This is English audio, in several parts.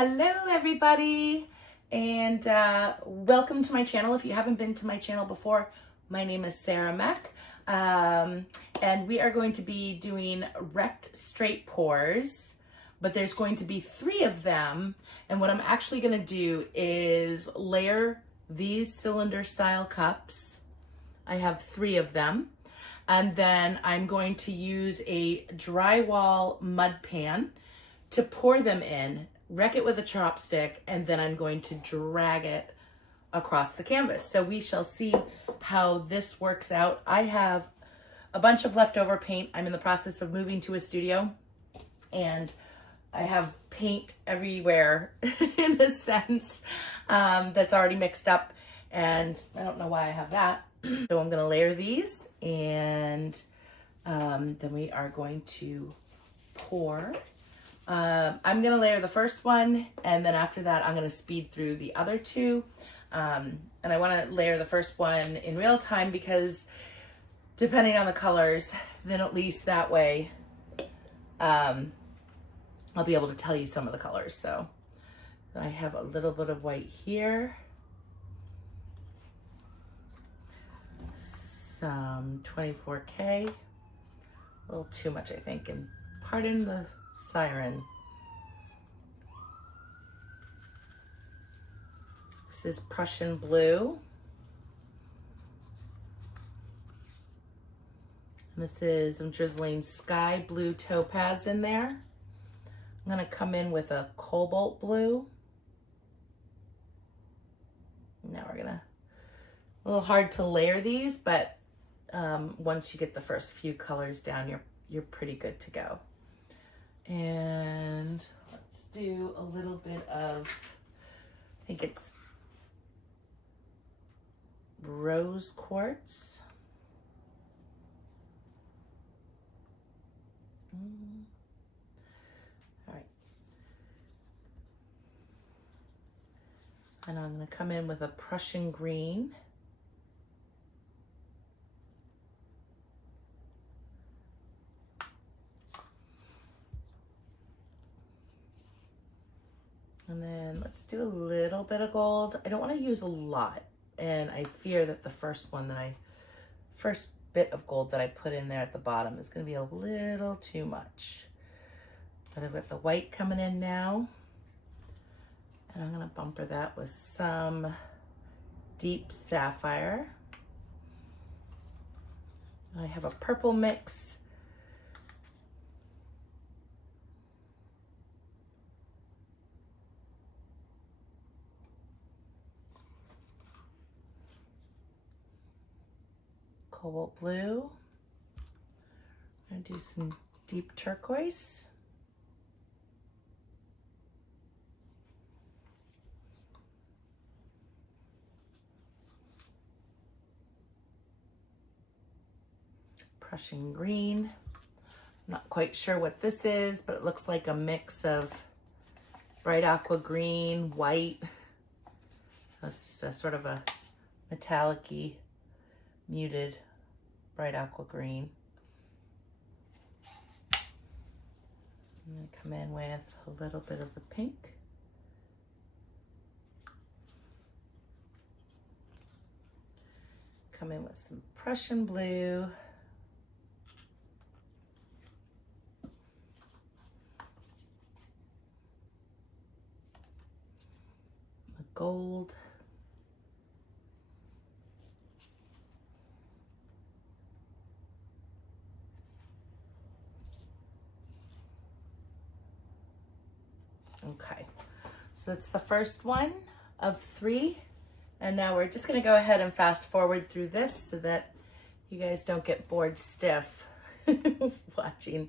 Hello everybody, and welcome to my channel. If you haven't been to my channel before, my name is Sarah Mack, and we are going to be doing rect straight pours, but there's going to be 3 of them, and what I'm actually going to do is layer these cylinder style cups. I have 3 of them, and then I'm going to use a drywall mud pan to pour them in, wreck it with a chopstick, and then I'm going to drag it across the canvas. So we shall see how this works out. I have a bunch of leftover paint. I'm in the process of moving to a studio, and I have paint everywhere in a sense that's already mixed up, and I don't know why I have that. So I'm gonna layer these, and then we are going to pour. I'm gonna layer the first one, and then after that I'm gonna speed through the other 2. And I wanna layer the first one in real time because depending on the colors, then at least that way I'll be able to tell you some of the colors. So I have a little bit of white here, some 24K, a little too much I think, and pardon the siren. This is Prussian blue. And this is, I'm drizzling sky blue topaz in there. I'm gonna come in with a cobalt blue. Now we're gonna, a little hard to layer these, but once you get the first few colors down, you're pretty good to go. And let's do a little bit of, I think it's rose quartz. All right. And I'm going to come in with a Prussian green. And then let's do a little bit of gold. I don't want to use a lot, and I fear that the first bit of gold that I put in there at the bottom is going to be a little too much. But I've got the white coming in now, and I'm going to bumper that with some deep sapphire. I have a purple mix. Cobalt blue. I'm gonna do some deep turquoise. Prussian green. I'm not quite sure what this is, but it looks like a mix of bright aqua green, white. That's just a sort of a metallic-y, muted bright aqua green. I'm going to come in with a little bit of the pink. Come in with some Prussian blue. A gold. Okay, so that's the first one of 3, and now we're just going to go ahead and fast forward through this so that you guys don't get bored stiff watching.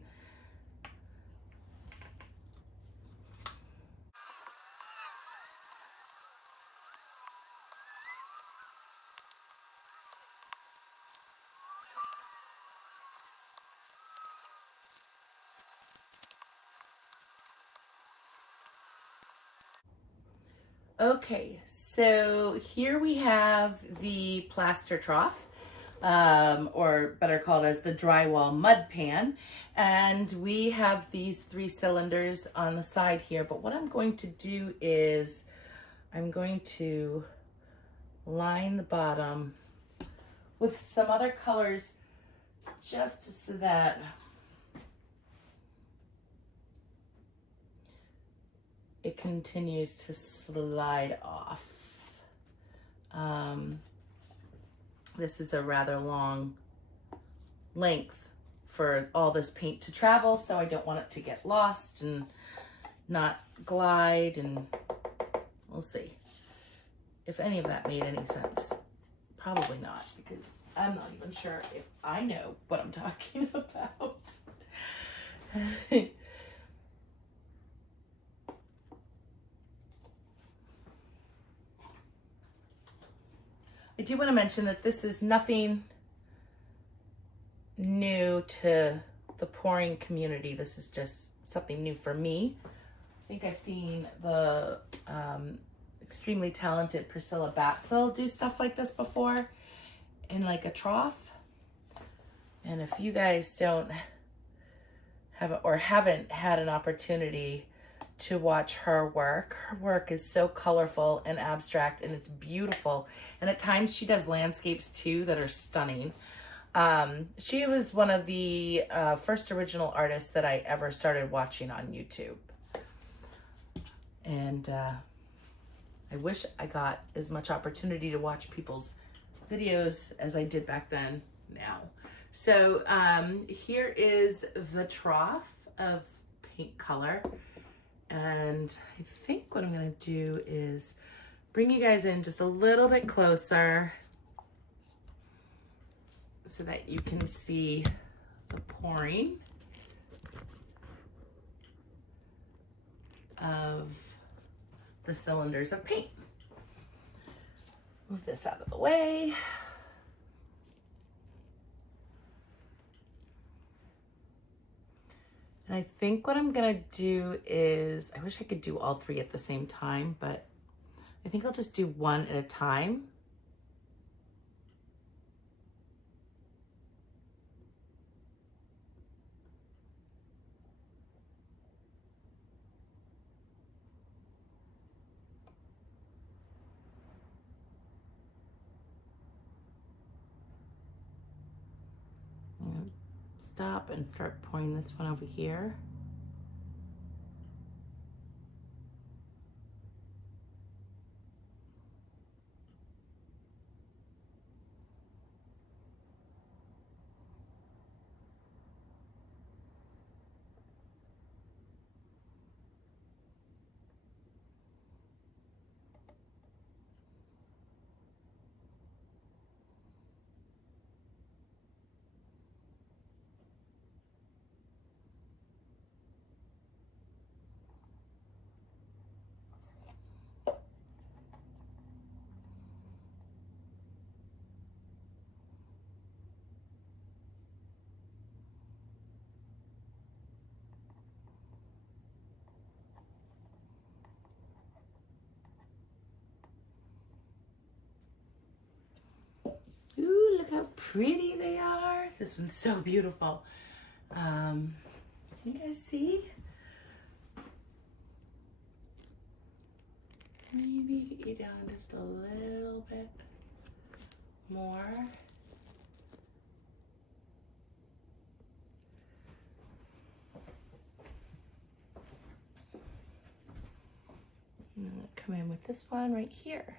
Okay, so here we have the plaster trough. or better called as the drywall mud pan. And we have these 3 cylinders on the side here, but what I'm going to do is I'm going to line the bottom with some other colors just so that it continues to slide off. This is a rather long length for all this paint to travel, so I don't want it to get lost and not glide, and we'll see if any of that made any sense. Probably not, because I'm not even sure if I know what I'm talking about. I do want to mention that this is nothing new to the pouring community. This is just something new for me. I think I've seen the extremely talented Priscilla Batzel do stuff like this before in like a trough. And if you guys don't have or haven't had an opportunity to watch her work is so colorful and abstract, and it's beautiful. And at times she does landscapes too that are stunning. She was one of the first original artists that I ever started watching on YouTube. And I wish I got as much opportunity to watch people's videos as I did back then now. So here is the trough of paint color. And I think what I'm going to do is bring you guys in just a little bit closer so that you can see the pouring of the cylinders of paint. Move this out of the way. And I think what I'm gonna do is, I wish I could do all 3 at the same time, but I think I'll just do one at a time. Stop and start pouring this one over here. Ooh, look how pretty they are. This one's so beautiful. You guys see? Maybe get you down just a little bit more. And I'm gonna come in with this one right here.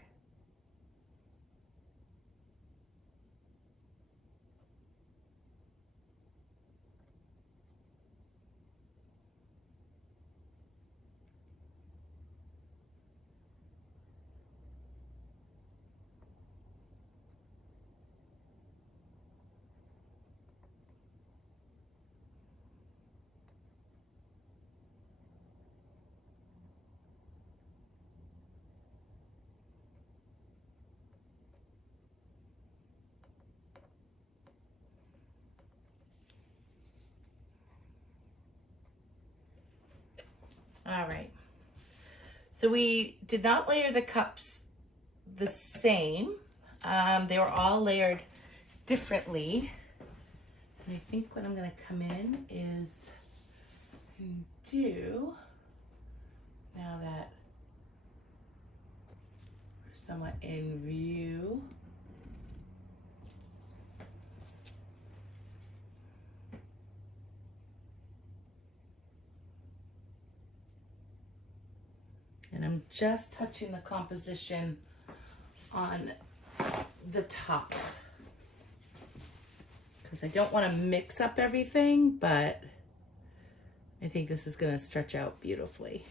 All right, so we did not layer the cups the same. They were all layered differently. And I think what I'm gonna come in is do, now that we're somewhat in view, and I'm just touching the composition on the top because I don't want to mix up everything, but I think this is going to stretch out beautifully.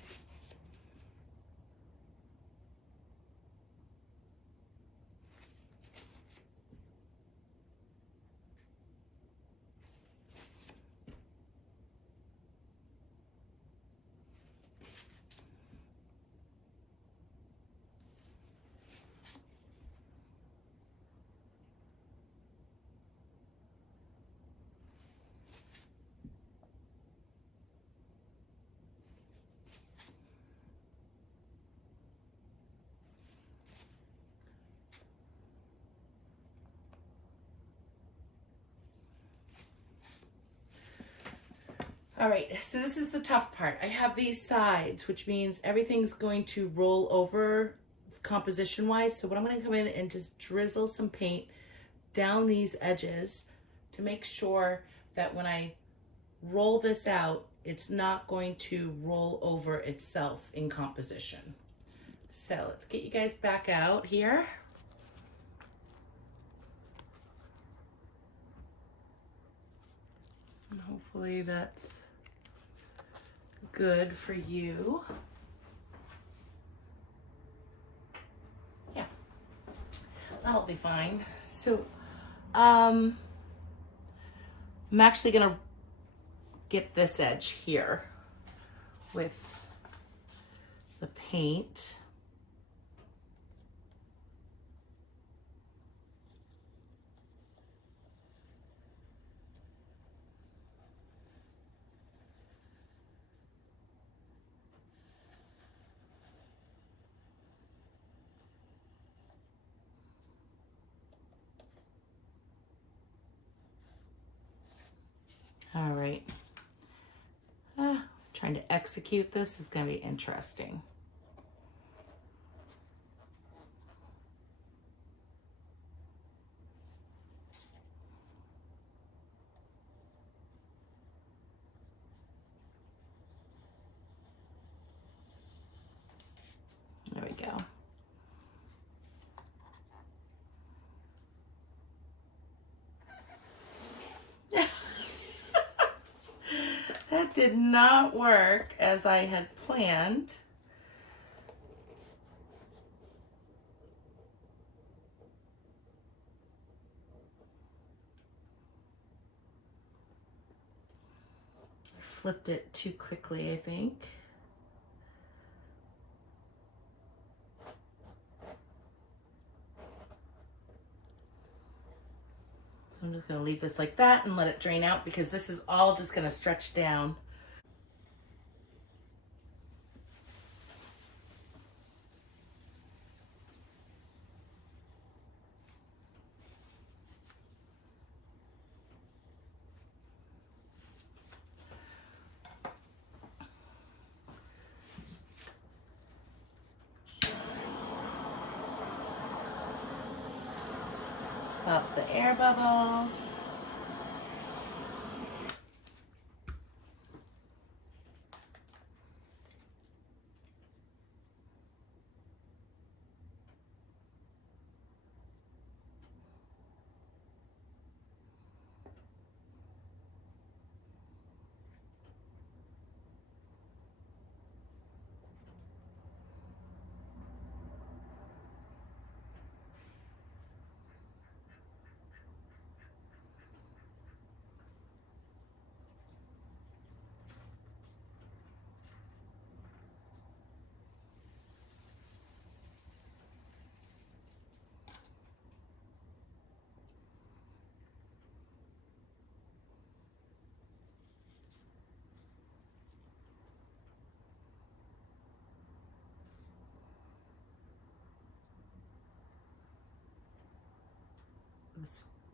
All right, so this is the tough part. I have these sides, which means everything's going to roll over composition-wise. So what I'm gonna come in and just drizzle some paint down these edges to make sure that when I roll this out, it's not going to roll over itself in composition. So let's get you guys back out here. And hopefully that's good for you. Yeah, that'll be fine. So I'm actually gonna get this edge here with the paint. All right. Trying to execute this is going to be interesting. There we go. That did not work as I had planned. I flipped it too quickly, I think. So I'm just going to leave this like that and let it drain out because this is all just going to stretch down. Pop the air bubbles.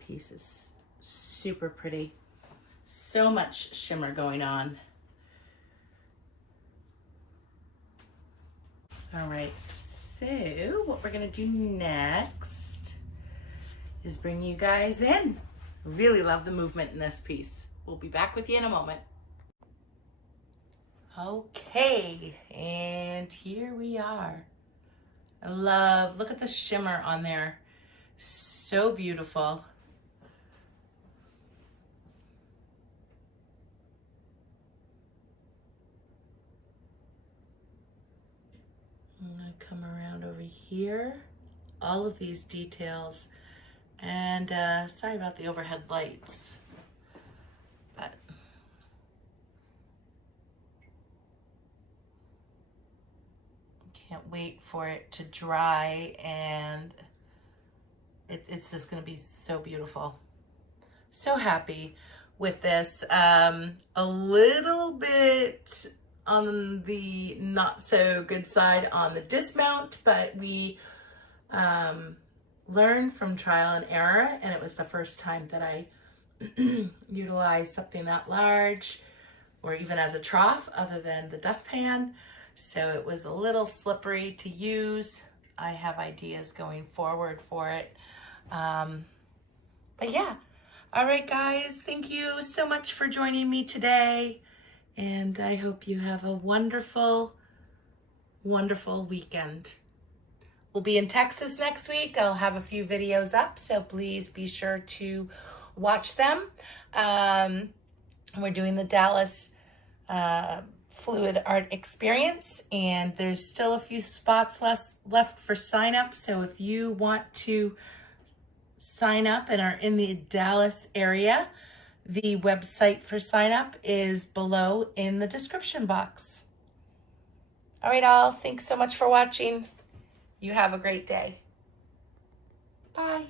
piece is super pretty. So much shimmer going on. All right, so what we're gonna do next is bring you guys in. Really love the movement in this piece. We'll be back with you in a moment. Okay, and here we are. I love, look at the shimmer on there. So beautiful. I'm gonna come around over here. All of these details. And sorry about the overhead lights. But can't wait for it to dry, and it's just gonna be so beautiful. So happy with this. A little bit on the not so good side on the dismount, but we learned from trial and error, and it was the first time that I utilized something that large or even as a trough other than the dustpan. So it was a little slippery to use. I have ideas going forward for it. But yeah, all right guys, thank you so much for joining me today. And I hope you have a wonderful, wonderful weekend. We'll be in Texas next week. I'll have a few videos up, so please be sure to watch them. We're doing the Dallas Fluid Art Experience, and there's still a few spots left for sign up. So if you want to sign up and are in the Dallas area, the website for sign up is below in the description box. All right, all. Thanks so much for watching. You have a great day. Bye.